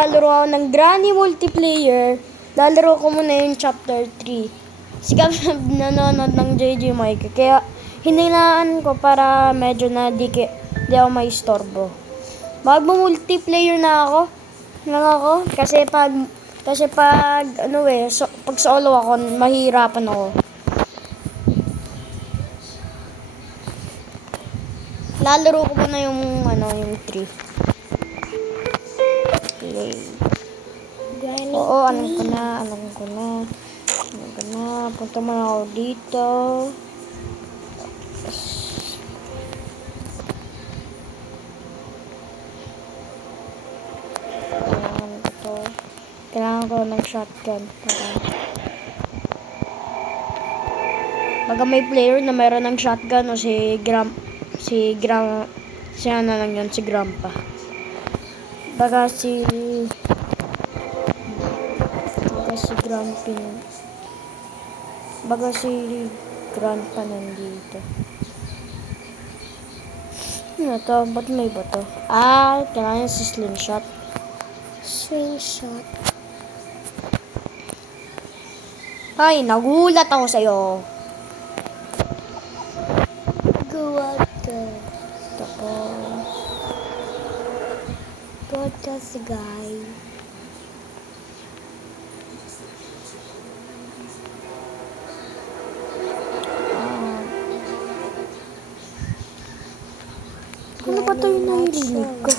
maglalaro ako ng Granny multiplayer, lalaro ko muna yung chapter 3. Si Gab nanonood ng JJ Mike, kaya hinilaan ko para medyo na di ako may istorbo. Magmo-multiplayer na ako, kasi pag pag solo ako, mahihirapan ako. Lalaro ko muna yung 3. Play. Oo, alam ko na. Punta muna ako dito. Kailangan ko ng shotgun. Pag may player na mayroon ng shotgun o si Grandpa. Baka si Grandpa nandito. Ano to? Ba't may bato? Kailangan si slingshot. Ay, nagulat ako sa'yo. Tapos podcast guy. Ano ba ito yung narinig ko?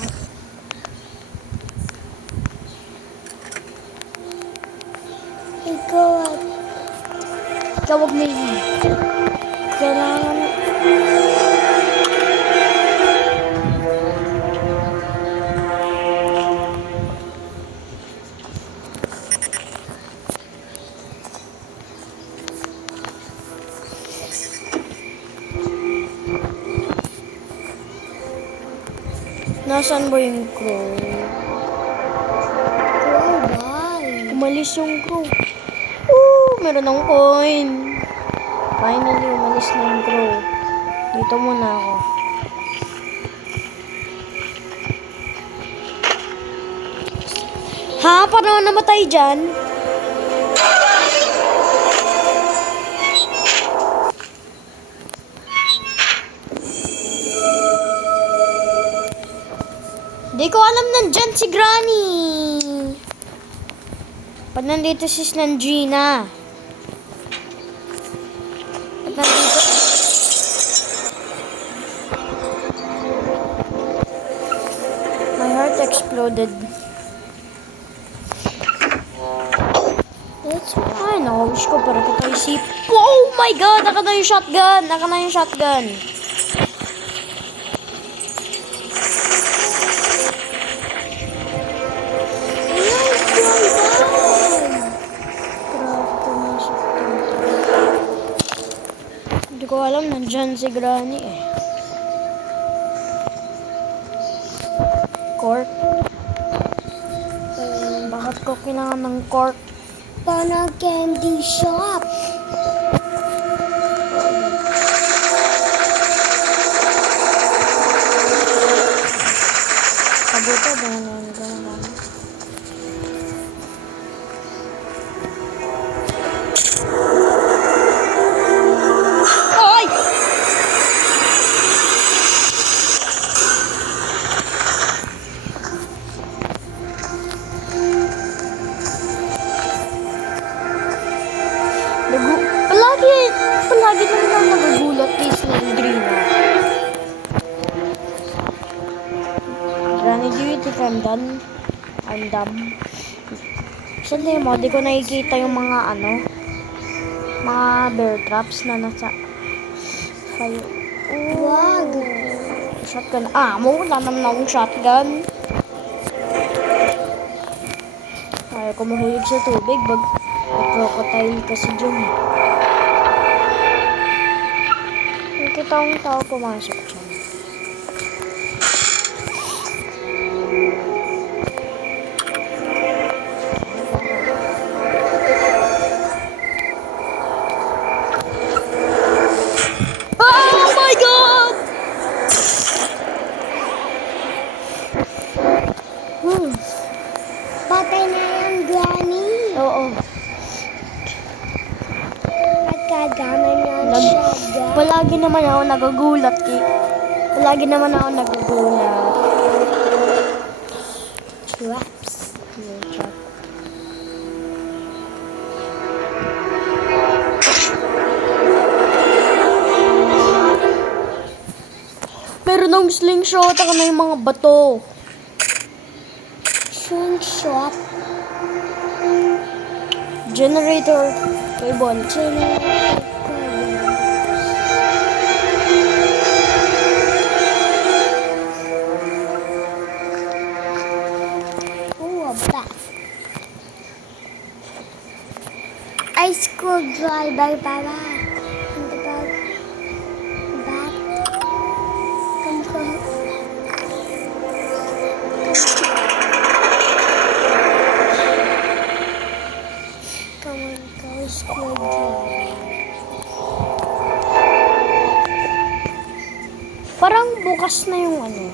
Ikaw wag na yun. Kailangan nasaan ba yung crow? Umalis yung crow. Meron ng coin. Finally, umalis na yung crow. Dito muna ako. Paano namatay dyan? Di ko alam nandyan si Granny. Pag nandito si Snangina. Pag nandito... My heart exploded. Ay, wish ko para kita isip. Oh my god! Naka na yung shotgun. Hindi ko alam, nandyan si Granny eh. Cork. Bakit ko kailangan ng cork? Para candy shop. Kabuta ba naman gano'n? Ay! Palagi naman nagugulat kay Slendrina. Granny, do you think I'm dumb? Sandali mo, di ko nakikita yung mga bear traps na nasa fire. Wag! Shotgun. Wala naman akong shotgun. Ayaw ko mahulog sa tubig. Crocodile kasi dyan. Nakita akong tao pumasok dyan. Oo. Pagkagaman yan siya, guys. Palagi naman ako nagugulat. Palagi naman ako nagugulat. Traps. Meron ng slingshot ako na yung mga bato. Slingshot. Generator cable. Ooh, a bat. I screwdriver, Baba. In the bag. Bat. Come. Come on, go screwdriver. Parang bukas na yung ano.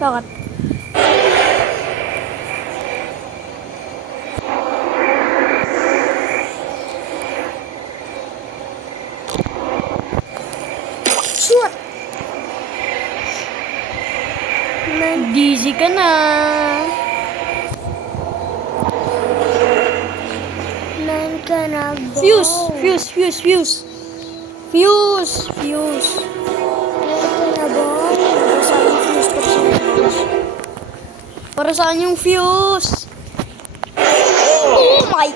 Bakit? Shoot! Dizzy ka na. Man ka na go. Fuse. Man ka na go. Para saan yung fuse? Oh my!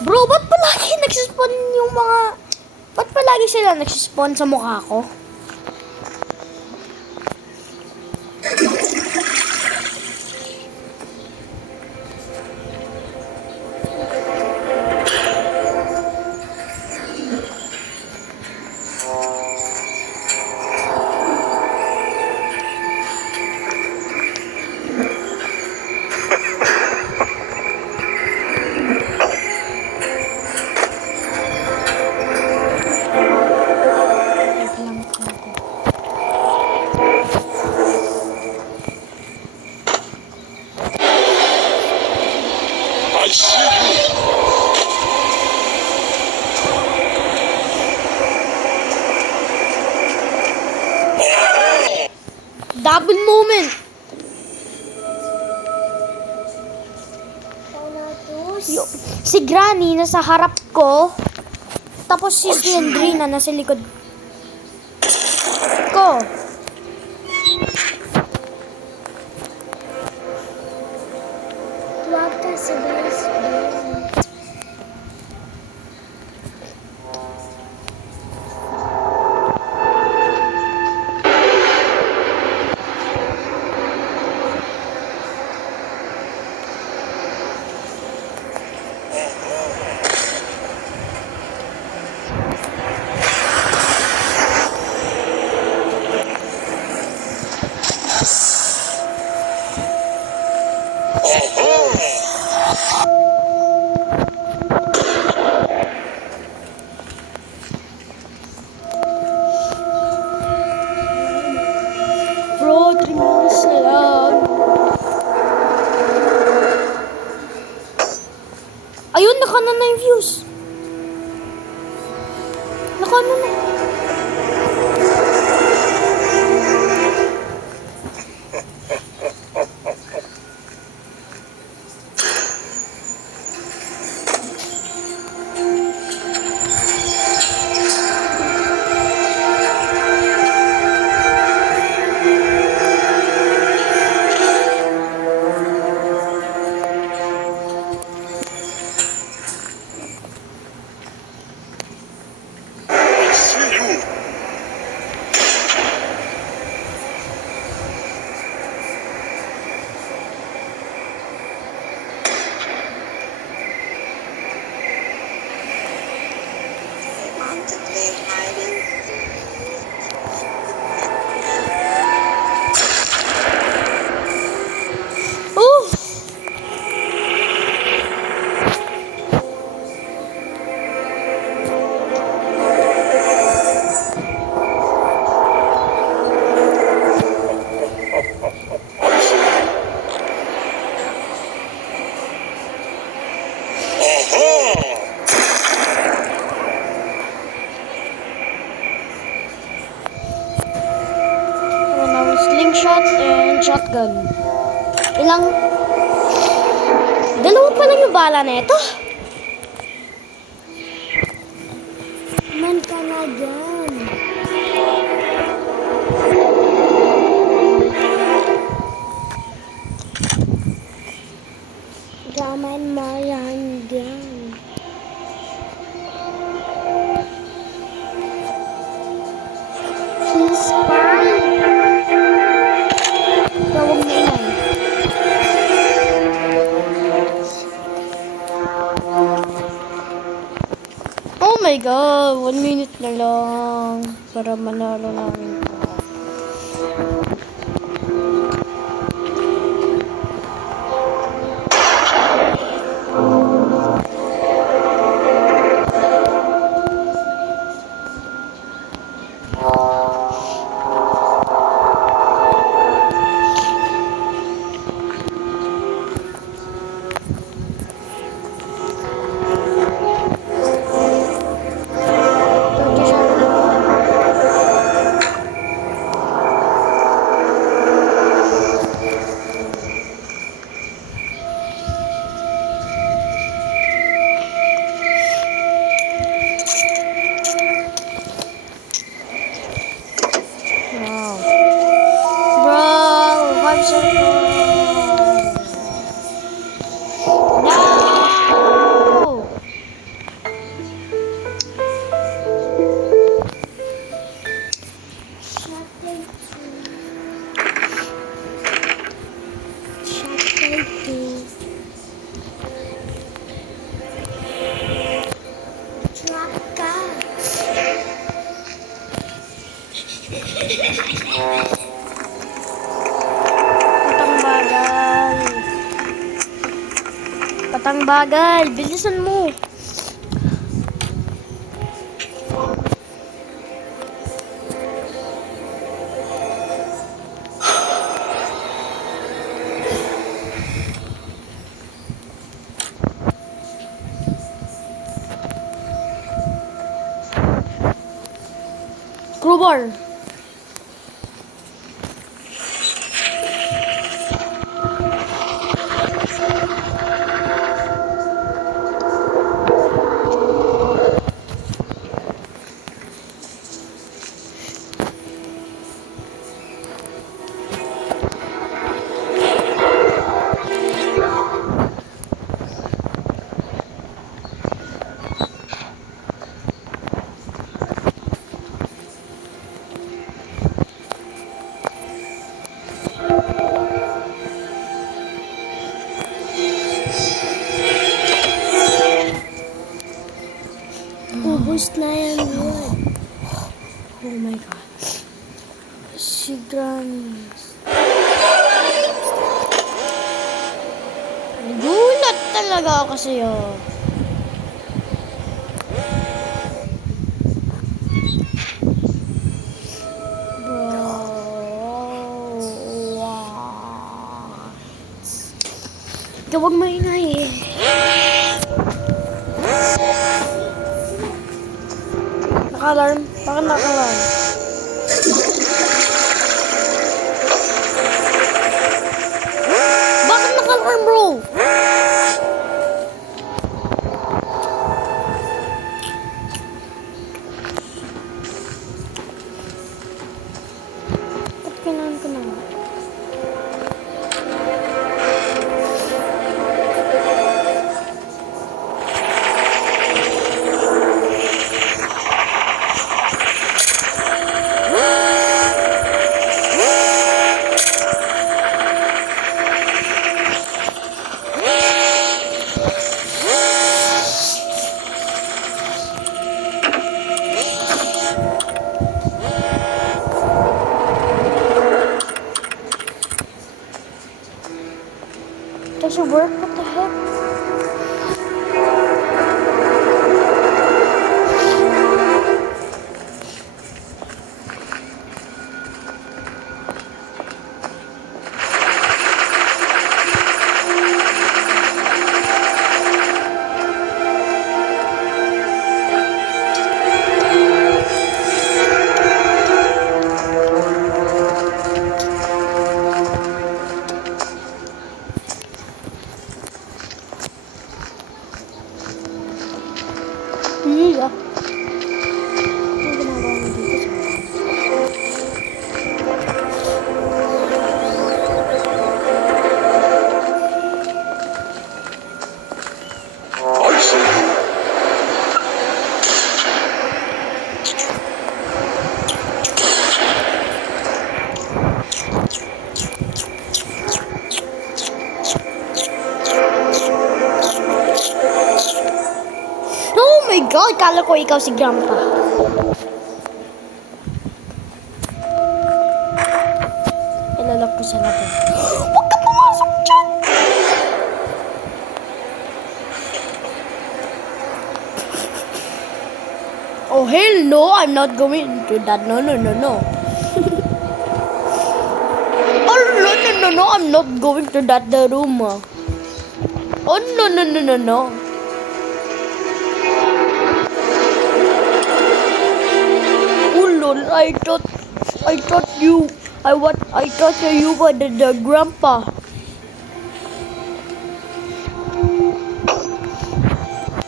Bro, ba't palagi nagsispawn yung mga... Ba't palagi sila nagsispawn sa mukha ko? Double moment! Si Granny nasa harap ko. Tapos si Slendrina nasa likod ko. Tuwag ka sa baseball. Bro, 3 minutes na lang. Ayun, nakana na yung views. Nakana na. shot and shotgun. Ilang... Dalawa pa lang yung bala na ito. Man ka na dyan. Gaman mo yan dyan. He's fine. Tawag mo inay. Oh my god, 1 minute na lang para manalo namin to. Wow. Bro, 5 seconds. No! Chapter 2. Truck ka. Patang bagal. Patang bagal. Bilisan mo. Crowbar. Ubus na yan yun. Oh my god. Si Granny. Gulat talaga ako sa'yo. Bro. What? Ikaw huwag maingay eh. Naka-alarm? Bakit naka-alarm? Bakit naka-alarm, bro? Ba't kailangan ko na? Does it work? What the heck? Kala ko ikaw si Grandpa. Ilalak ko sa natin. Huwag ka pumasok dyan! Oh, hell no! I'm not going to that. No, no, no, no. Oh, no, no, no, no. I'm not going to that the room. Oh, no, no, no, no, no. Oh, lol. I thought you were the grandpa.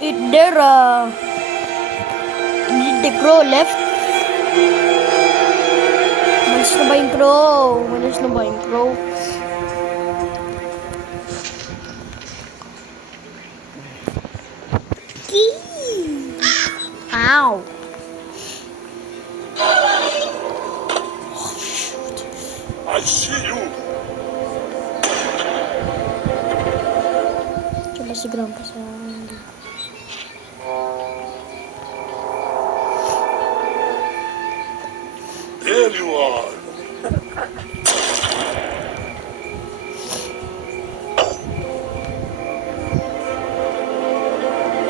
Is there did the crow left? Malis na ba yung crow? Malis na ba yung crow? Ow! I see you. Coba si Grandpa sa... There you are.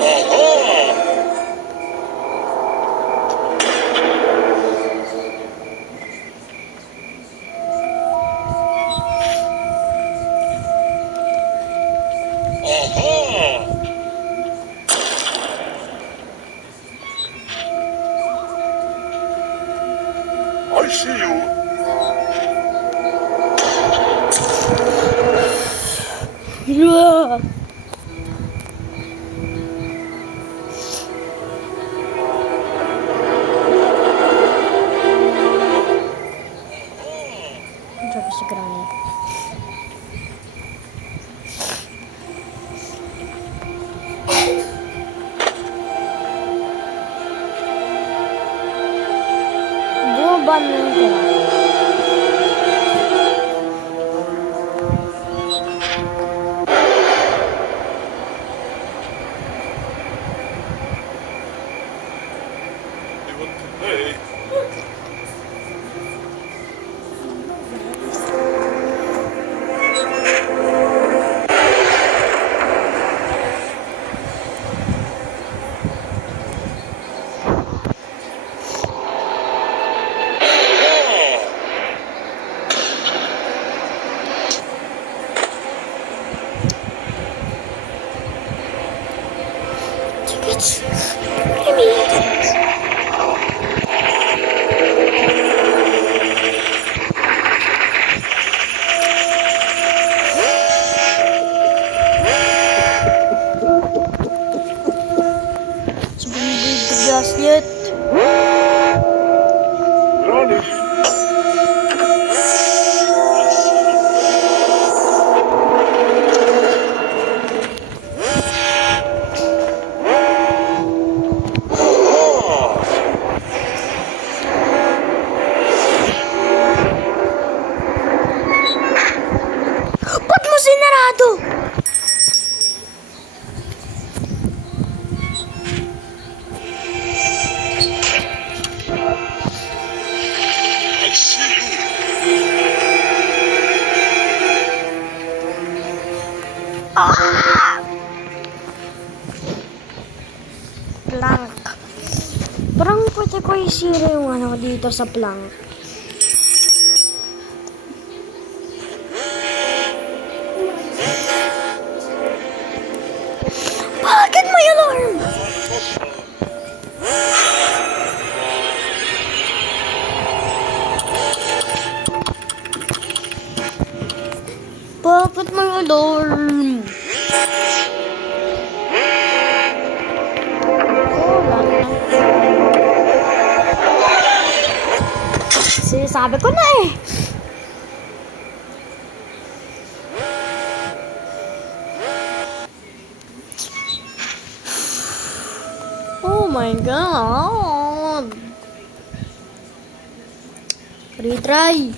Aha! Aha! I see you. Yeah. Coba si Granny. Bumaba na yung tira. You want to play? Tickets. What do you mean tickets? Sebelum gaslit. Granny. Aha! Ba't mo sinarado? I see you. Plank. Parang pwede ko isira yung ano dito sa plank. Bakit may alarm? Bakit may alarm? Sinasabi ko na eh. Oh my god. Retry.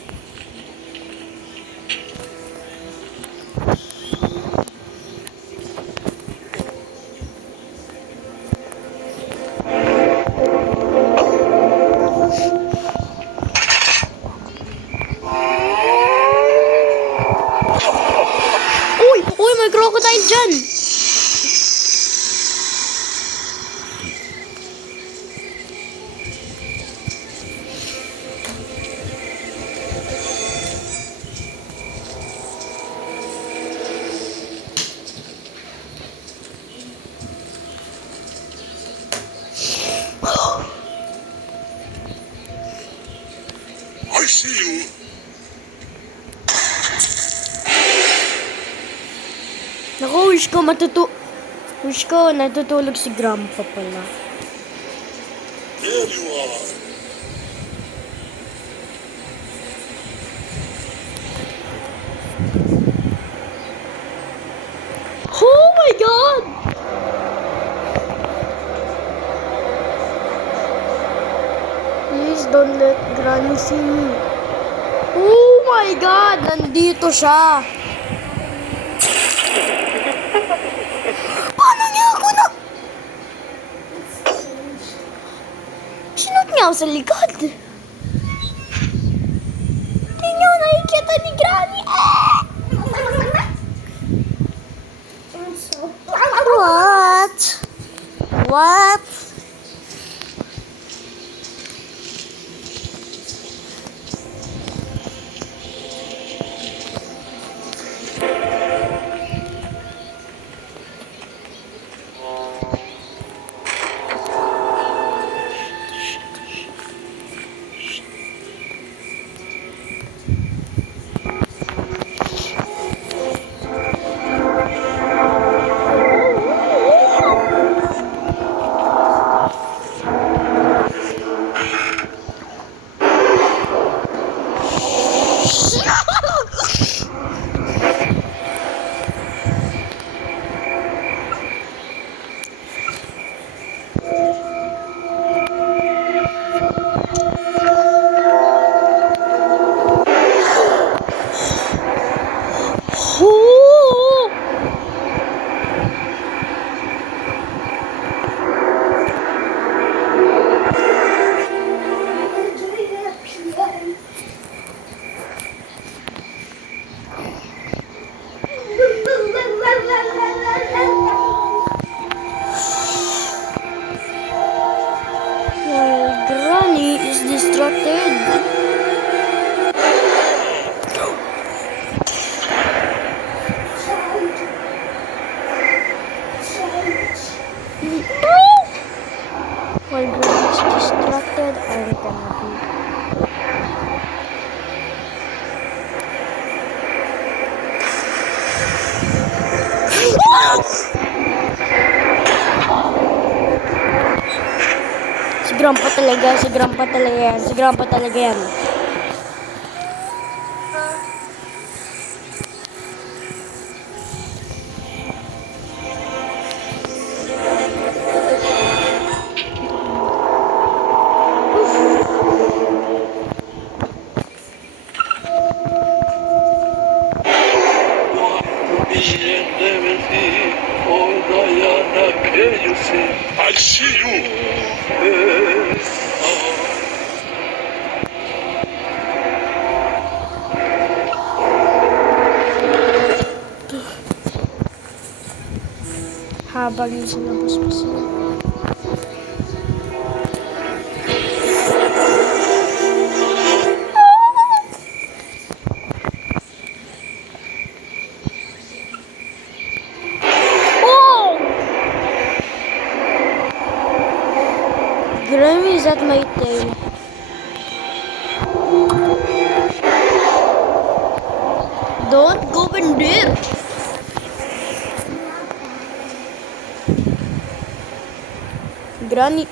Wish ko natutulog si Grandpa pala. There you are. Oh my God! Please don't let Granny see me. Oh my God! Nandito siya! Paano niya ako na... Sinot niya ako sa likod. Hindi niya ako nakikita ni Granny. Ah! What? What? Oh! While Granny is distracted. While Granny is distracted, I'm gonna be... Si Grandpa talaga, si Grandpa talaga yan, si Grandpa talaga yan. I see you. Habang yung sinabos pa sila. Oh! Grammy is at my tail. Don't go in there. Granny.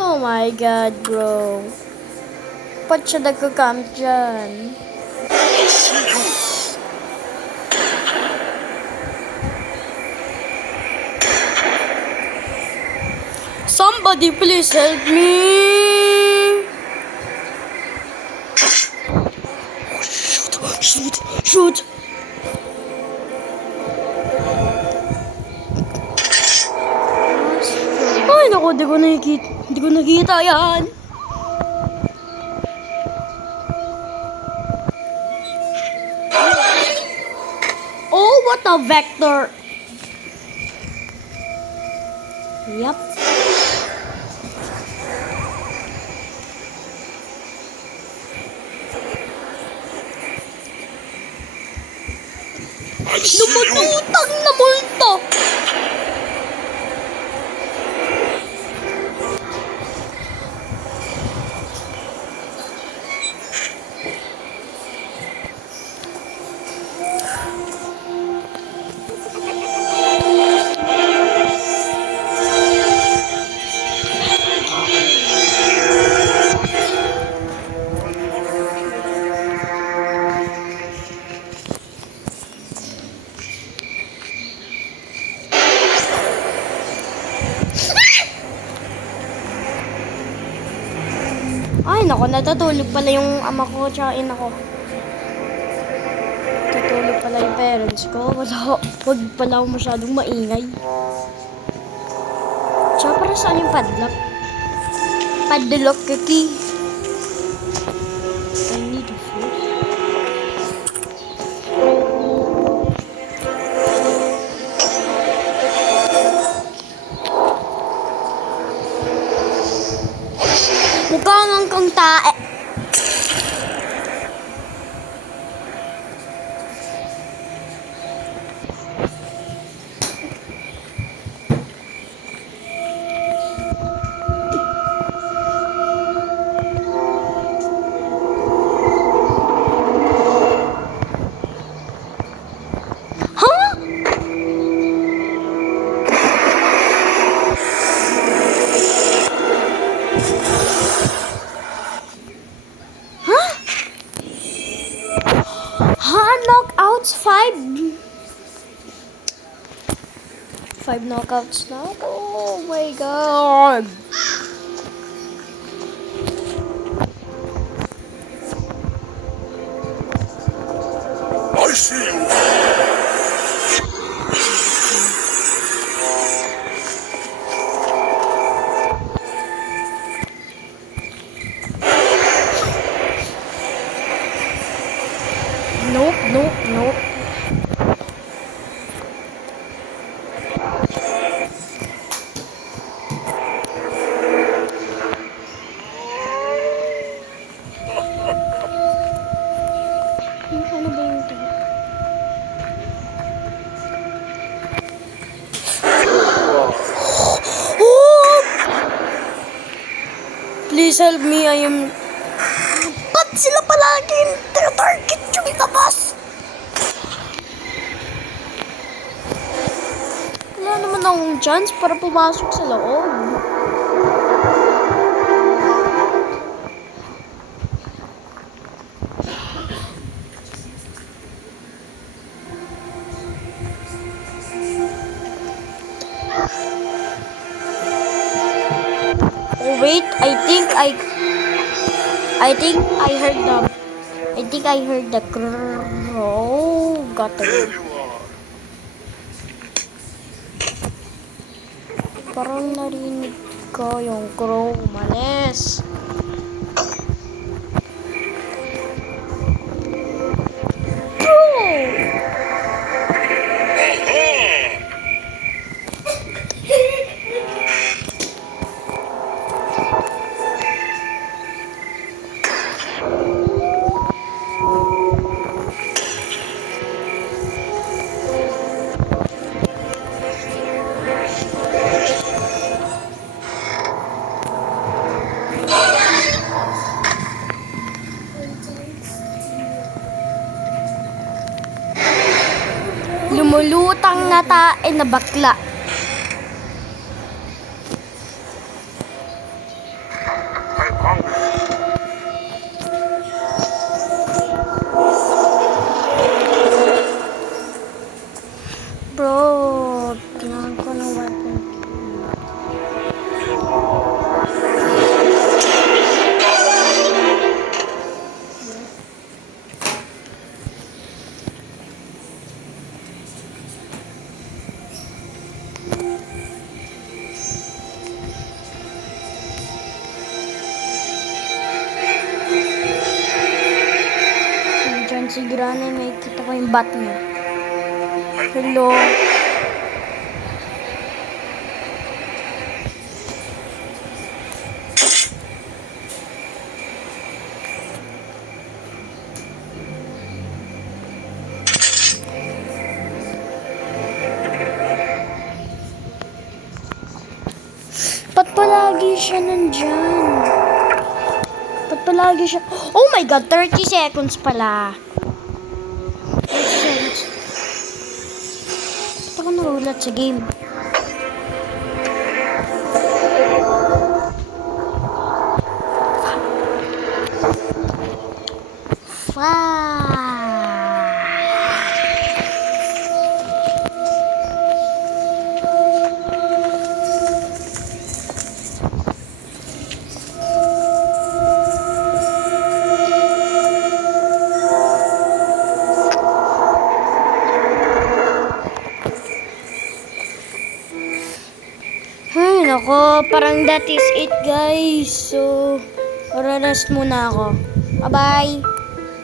Oh my God, bro. Ba't siya nagka-camp dyan? I see you. Somebody please help me! Shoot! Shoot! Ay, naku, di ko nakita yan. to, Vector? Yup. I see you. Lumulutang na multo! Ay, nako, natutulog pala yung ama ko tsaka ina ko. Natutulog pala yung parents ko. Wag pala ako masyadong maingay. Tsaka para saan yung padlock? Padlock kaki. I need a food. Mukhang kang tae. Huh? Huh? Huh? Knockouts? Five knockouts now? Oh my god. I see you. Nope, nope, nope. Ano ba yung ito? Oh! Please help me, I am... Ba't sila palagi target yung labas? Wala naman akong chance para pumasok sa loob. Oh wait, I think I heard the crow. Got There it. you are. Parang narinig ko yung crow umalis. Crow! Lumulutang na tae na bakla. I'm hungry. Bro, kailangan ko ng weapon. Diyan si Granny, may kita ko yung bat niya. I'm Hello. Ba't palagi siya nandyan? Ba't palagi siya... Oh my God! 30 seconds pala. 30 seconds. Ba't ako nagulat sa game? Ay, nako, parang that is it, guys. So, rest muna ako. Bye-bye.